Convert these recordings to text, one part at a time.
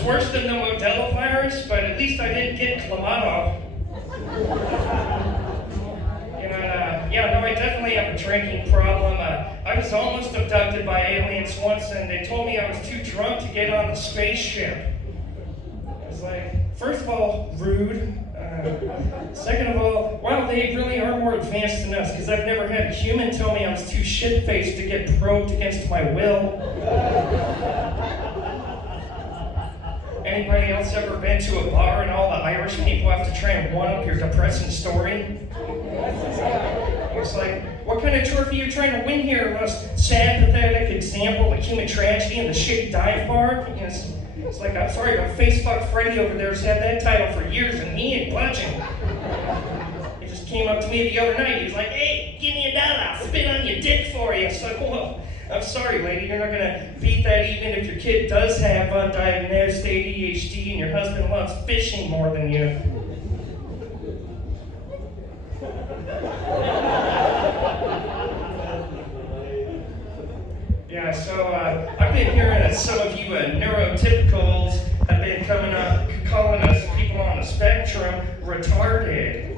was worse than the Modelo virus, but at least I didn't get clamato. I definitely have a drinking problem. I was almost abducted by aliens once, and they told me I was too drunk to get on the spaceship. I was like, first of all, rude. Second of all, wow, they really are more advanced than us, because I've never had a human tell me I was too shit-faced to get probed against my will. Anybody else ever been to a bar and all the Irish people have to try and one-up your depressing story? It's like, what kind of trophy are you trying to win here? The most sad, pathetic example of human tragedy in the shitty dive bar? It's like, I'm sorry, but Facefuck Freddy over there has had that title for years and he ain't budging. He just came up to me the other night. He was like, hey, give me $1, I'll spit on your dick for you. It's like, well, I'm sorry, lady, you're not gonna beat that even if your kid does have undiagnosed ADHD and your husband loves fishing more than you. Yeah, so I've been hearing that some of you neurotypicals have been coming up, calling us people on the spectrum retarded.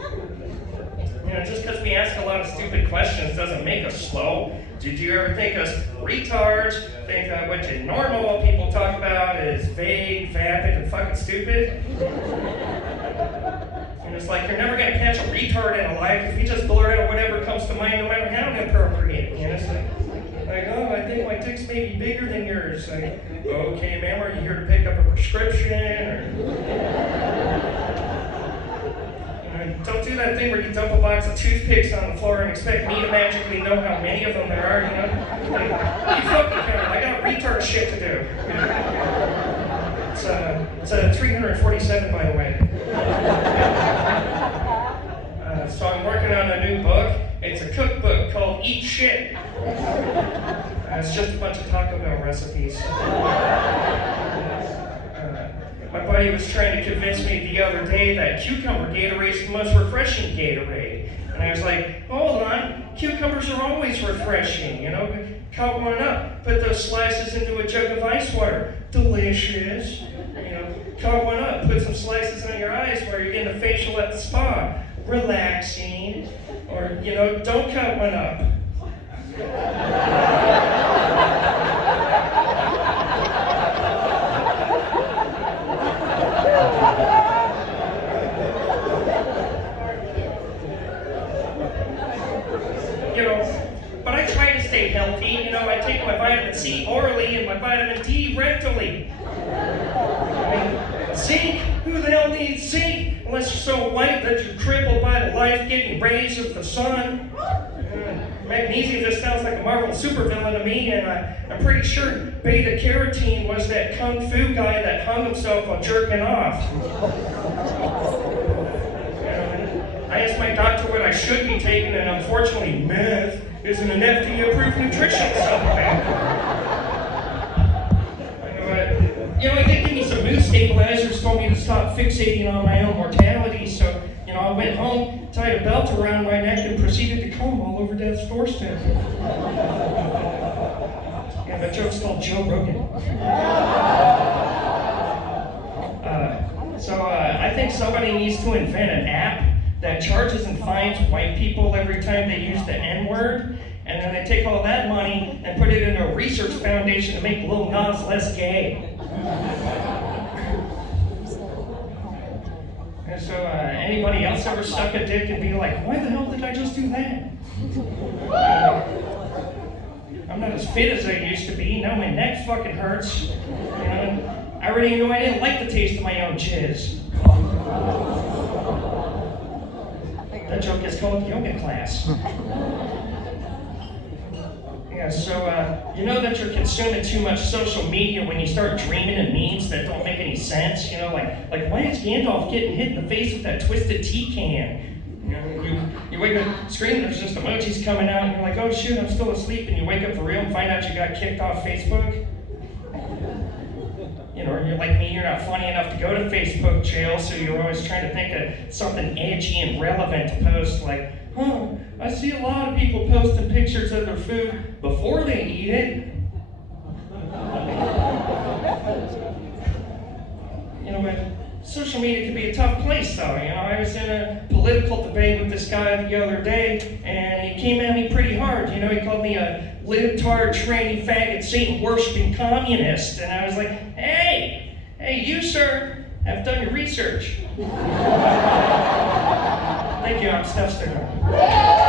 Just because we ask a lot of stupid questions doesn't make us slow. Did you ever think us retards think what you normal people talk about is vague, vapid, and fucking stupid? And it's like, you're never going to catch a retard in a life if you just blurt out whatever comes to mind, no matter how inappropriate. It's like, oh, I think my dick's maybe bigger than yours. Like, okay, ma'am, are you here to pick up a prescription? Don't do that thing where you dump a box of toothpicks on the floor and expect me to magically know how many of them there are, Like, you fucking count. I got retard shit to do. It's 347, by the way. So I'm working on a new book. It's a cookbook called Eat Shit. It's just a bunch of Taco Bell recipes. My buddy was trying to convince me the other day that cucumber Gatorade is the most refreshing Gatorade. And I was like, hold on, cucumbers are always refreshing, Cut one up, put those slices into a jug of ice water. Delicious. Cut one up, put some slices on your eyes while you're getting a facial at the spa. Relaxing. Or, don't cut one up. But I try to stay healthy. I take my vitamin C orally and my vitamin D rectally. Zinc? Who the hell needs zinc? Unless you're so white that you're crippled by the life-giving rays of the sun. Magnesium just sounds like a Marvel supervillain to me, and I'm pretty sure beta-carotene was that kung fu guy that hung himself while jerking off. I asked my doctor what I should be taking, and unfortunately, meth isn't an FDA-approved nutritional supplement. He did give me some mood stabilizers, told me to stop fixating on my own mortality, so, I went home, tied a belt around my neck, and proceeded to come all over death's doorstep. Yeah, that joke's called Joe Rogan. I think somebody needs to invent an app that charges and fines white people every time they use the N-word, and then they take all that money and put it into a research foundation to make Lil Nas less gay. And so, anybody else ever suck a dick and be like, why the hell did I just do that? I'm not as fit as I used to be. Now my neck fucking hurts. I already knew I didn't like the taste of my own jizz. That joke is called yoga class. Yeah, so you know that you're consuming too much social media when you start dreaming of memes that don't make any sense. Like why is Gandalf getting hit in the face with that twisted tea can? You wake up screaming, there's just emojis coming out, and you're like, oh shit, I'm still asleep, and you wake up for real and find out you got kicked off Facebook. Or you're like me, you're not funny enough to go to Facebook jail, so you're always trying to think of something edgy and relevant to post, like, I see a lot of people posting pictures of their food before they eat it. but social media can be a tough place, though. I was in a political debate with this guy the other day, and he came at me pretty hard. He called me a libtard, tranny, faggot, Satan-worshipping communist. And I was like, hey, you, sir, have done your research. Thank you, I'm Steph Stigler.